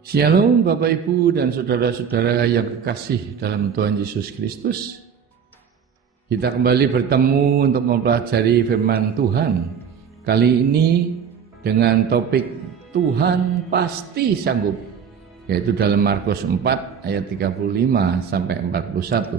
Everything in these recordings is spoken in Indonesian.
Shalom Bapak Ibu dan saudara-saudara yang kekasih dalam Tuhan Yesus Kristus. Kita kembali bertemu untuk mempelajari firman Tuhan. Kali ini dengan topik Tuhan pasti sanggup, yaitu dalam Markus 4 ayat 35 sampai 41.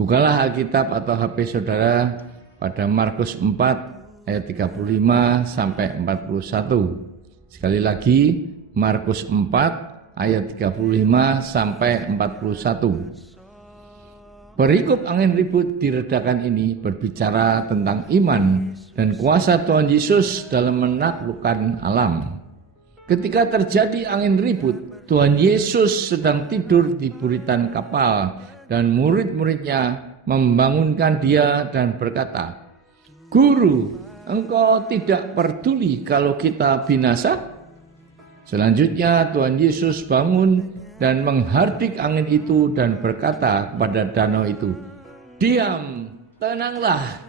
Bukalah Alkitab atau HP saudara pada Markus 4 ayat 35 sampai 41. Sekali lagi Markus 4 ayat 35 sampai 41. Perikop angin ribut diredakan ini berbicara tentang iman dan kuasa Tuhan Yesus dalam menaklukkan alam. Ketika terjadi angin ribut, Tuhan Yesus sedang tidur di buritan kapal dan murid-muridnya membangunkan dia dan berkata, "Guru, engkau tidak peduli kalau kita binasa?" Selanjutnya Tuhan Yesus bangun dan menghardik angin itu dan berkata kepada danau itu, "Diam, tenanglah."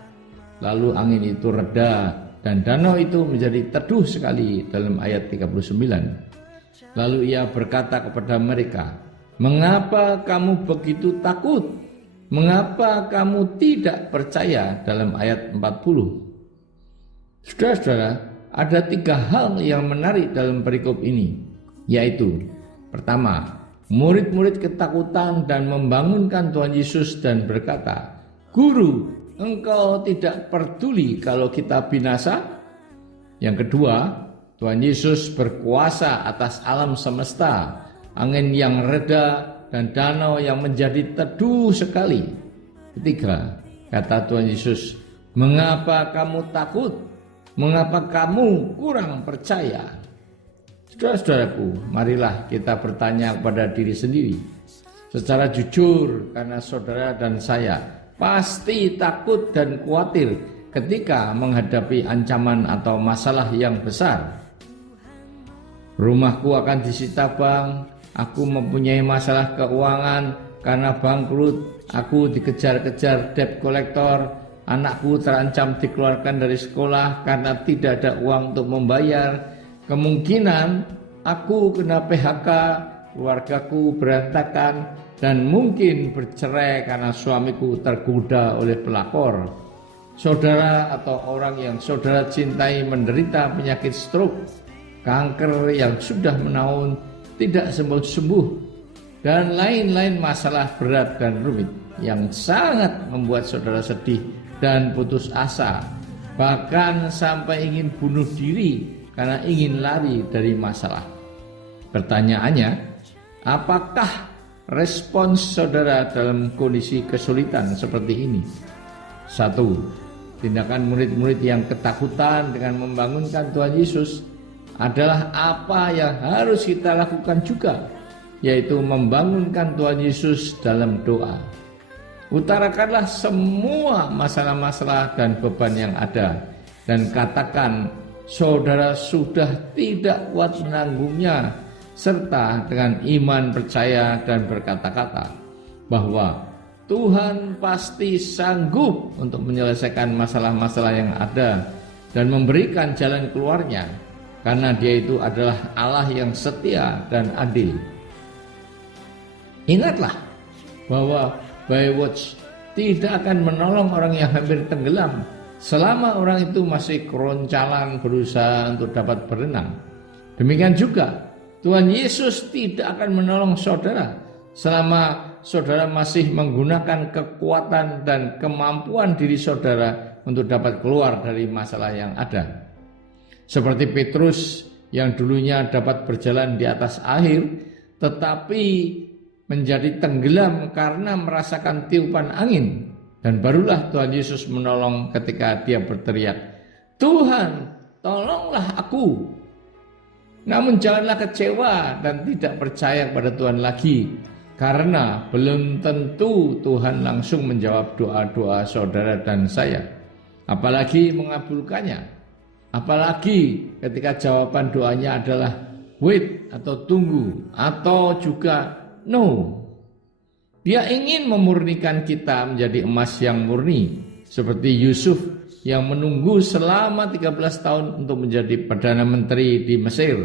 Lalu angin itu reda dan danau itu menjadi teduh sekali dalam ayat 39. Lalu ia berkata kepada mereka, "Mengapa kamu begitu takut? Mengapa kamu tidak percaya?" dalam ayat 40. Saudara-saudara, ada 3 hal yang menarik dalam perikop ini, yaitu pertama, murid-murid ketakutan dan membangunkan Tuhan Yesus dan berkata, "Guru, engkau tidak peduli kalau kita binasa?" Yang kedua, Tuhan Yesus berkuasa atas alam semesta, angin yang reda dan danau yang menjadi teduh sekali. Ketiga, kata Tuhan Yesus, "Mengapa kamu takut? Mengapa kamu kurang percaya?" Saudara-saudaraku, marilah kita bertanya kepada diri sendiri secara jujur, karena saudara dan saya pasti takut dan khawatir ketika menghadapi ancaman atau masalah yang besar. Rumahku akan disita bank, aku mempunyai masalah keuangan karena bangkrut, aku dikejar-kejar debt collector, anakku terancam dikeluarkan dari sekolah karena tidak ada uang untuk membayar. Kemungkinan aku kena PHK, keluargaku berantakan, dan mungkin bercerai karena suamiku tergoda oleh pelakor. Saudara atau orang yang saudara cintai menderita penyakit stroke, kanker yang sudah menaun, tidak sembuh-sembuh, dan lain-lain masalah berat dan rumit yang sangat membuat saudara sedih dan putus asa, bahkan sampai ingin bunuh diri karena ingin lari dari masalah. Pertanyaannya, apakah respons saudara dalam kondisi kesulitan seperti ini? 1. Tindakan murid-murid yang ketakutan dengan membangunkan Tuhan Yesus adalah apa yang harus kita lakukan juga, yaitu membangunkan Tuhan Yesus dalam doa. Utarakanlah semua masalah-masalah dan beban yang ada dan katakan saudara sudah tidak kuat menanggungnya, serta dengan iman percaya dan berkata-kata bahwa Tuhan pasti sanggup untuk menyelesaikan masalah-masalah yang ada dan memberikan jalan keluarnya, karena Dia itu adalah Allah yang setia dan adil. Ingatlah bahwa Baywatch tidak akan menolong orang yang hampir tenggelam selama orang itu masih keroncalan berusaha untuk dapat berenang. Demikian juga Tuhan Yesus tidak akan menolong saudara selama saudara masih menggunakan kekuatan dan kemampuan diri saudara untuk dapat keluar dari masalah yang ada. Seperti Petrus yang dulunya dapat berjalan di atas air, tetapi menjadi tenggelam karena merasakan tiupan angin, dan barulah Tuhan Yesus menolong ketika dia berteriak, "Tuhan, tolonglah aku." Namun janganlah kecewa dan tidak percaya kepada Tuhan lagi, karena belum tentu Tuhan langsung menjawab doa-doa saudara dan saya, apalagi mengabulkannya, apalagi ketika jawaban doanya adalah wait atau tunggu, atau juga no. Dia ingin memurnikan kita menjadi emas yang murni, seperti Yusuf yang menunggu selama 13 tahun untuk menjadi Perdana Menteri di Mesir.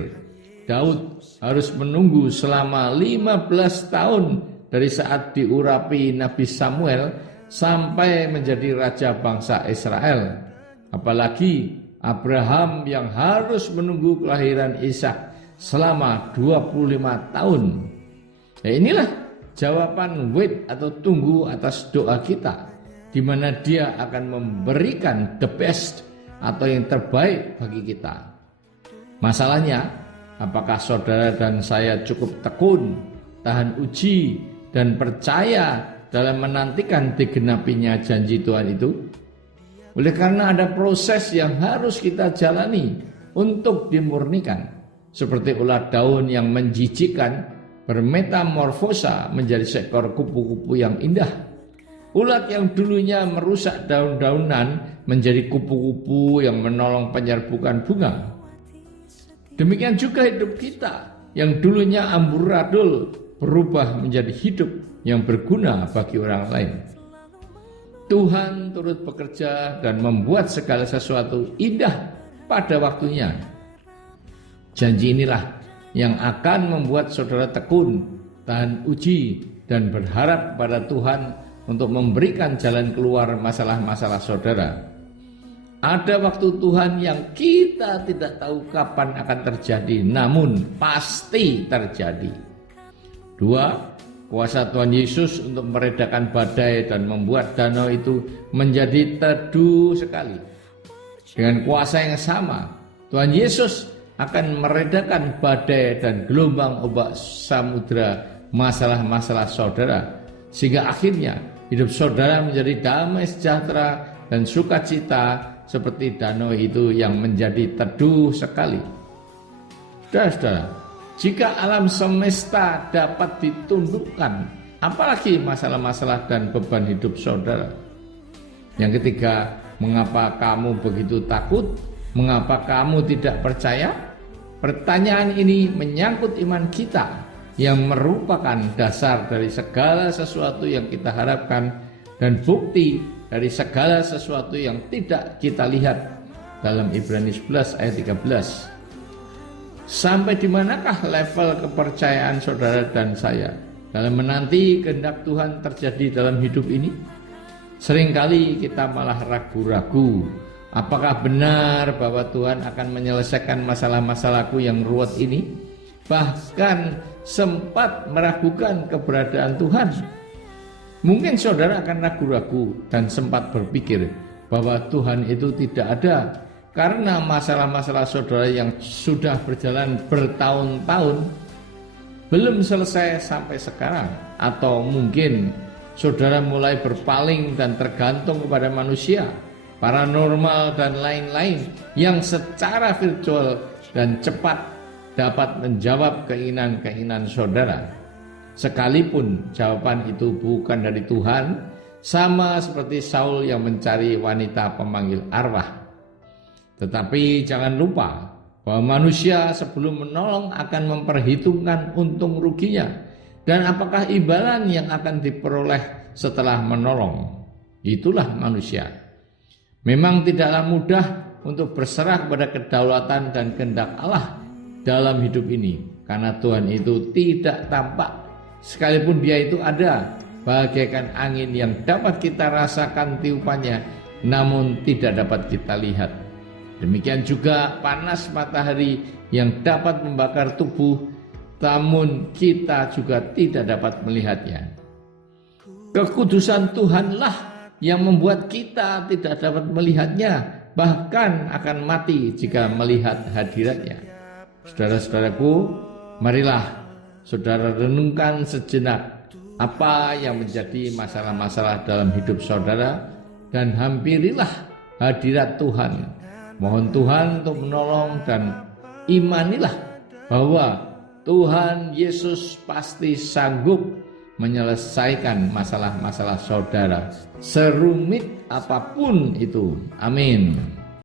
Daud harus menunggu selama 15 tahun dari saat diurapi Nabi Samuel sampai menjadi raja bangsa Israel. Apalagi Abraham yang harus menunggu kelahiran Ishak selama 25 tahun. Ya, inilah jawaban wait atau tunggu atas doa kita, di mana Dia akan memberikan the best atau yang terbaik bagi kita. Masalahnya, apakah saudara dan saya cukup tekun, tahan uji, dan percaya dalam menantikan digenapinya janji Tuhan itu? Oleh karena ada proses yang harus kita jalani untuk dimurnikan, seperti ulat daun yang menjijikkan bermetamorfosa menjadi seekor kupu-kupu yang indah. Ulat yang dulunya merusak daun-daunan menjadi kupu-kupu yang menolong penyerbukan bunga. Demikian juga hidup kita yang dulunya amburadul berubah menjadi hidup yang berguna bagi orang lain. Tuhan turut bekerja dan membuat segala sesuatu indah pada waktunya. Janji inilah yang akan membuat saudara tekun, tahan uji, dan berharap pada Tuhan untuk memberikan jalan keluar masalah-masalah saudara. Ada waktu Tuhan yang kita tidak tahu kapan akan terjadi, namun pasti terjadi. 2. Kuasa Tuhan Yesus untuk meredakan badai dan membuat danau itu menjadi teduh sekali. Dengan kuasa yang sama, Tuhan Yesus akan meredakan badai dan gelombang ombak samudera masalah-masalah saudara, sehingga akhirnya hidup saudara menjadi damai sejahtera dan sukacita seperti danau itu yang menjadi teduh sekali. Saudara-saudara, jika alam semesta dapat ditundukkan, apalagi masalah-masalah dan beban hidup saudara. Yang ketiga, mengapa kamu begitu takut? Mengapa kamu tidak percaya? Pertanyaan ini menyangkut iman kita yang merupakan dasar dari segala sesuatu yang kita harapkan dan bukti dari segala sesuatu yang tidak kita lihat dalam Ibrani 11 ayat 13. Sampai di manakah level kepercayaan saudara dan saya dalam menanti kehendak Tuhan terjadi dalam hidup ini? Seringkali kita malah ragu-ragu. Apakah benar bahwa Tuhan akan menyelesaikan masalah-masalahku yang ruwet ini? Bahkan sempat meragukan keberadaan Tuhan. Mungkin saudara akan ragu-ragu dan sempat berpikir bahwa Tuhan itu tidak ada karena masalah-masalah saudara yang sudah berjalan bertahun-tahun belum selesai sampai sekarang. Atau mungkin saudara mulai berpaling dan tergantung kepada manusia, paranormal dan lain-lain yang secara virtual dan cepat dapat menjawab keinginan-keinginan saudara. Sekalipun jawaban itu bukan dari Tuhan, sama seperti Saul yang mencari wanita pemanggil arwah. Tetapi jangan lupa bahwa manusia sebelum menolong akan memperhitungkan untung ruginya dan apakah imbalan yang akan diperoleh setelah menolong. Itulah manusia. Memang tidaklah mudah untuk berserah kepada kedaulatan dan kehendak Allah dalam hidup ini, karena Tuhan itu tidak tampak. Sekalipun Dia itu ada, bagaikan angin yang dapat kita rasakan tiupannya, namun tidak dapat kita lihat. Demikian juga panas matahari yang dapat membakar tubuh, namun kita juga tidak dapat melihatnya. Kekudusan Tuhanlah yang membuat kita tidak dapat melihatnya, bahkan akan mati jika melihat hadiratnya. Saudara-saudaraku, marilah saudara renungkan sejenak apa yang menjadi masalah-masalah dalam hidup saudara dan hampirilah hadirat Tuhan. Mohon Tuhan untuk menolong dan imanilah bahwa Tuhan Yesus pasti sanggup menyelesaikan masalah-masalah saudara, serumit apapun itu. Amin.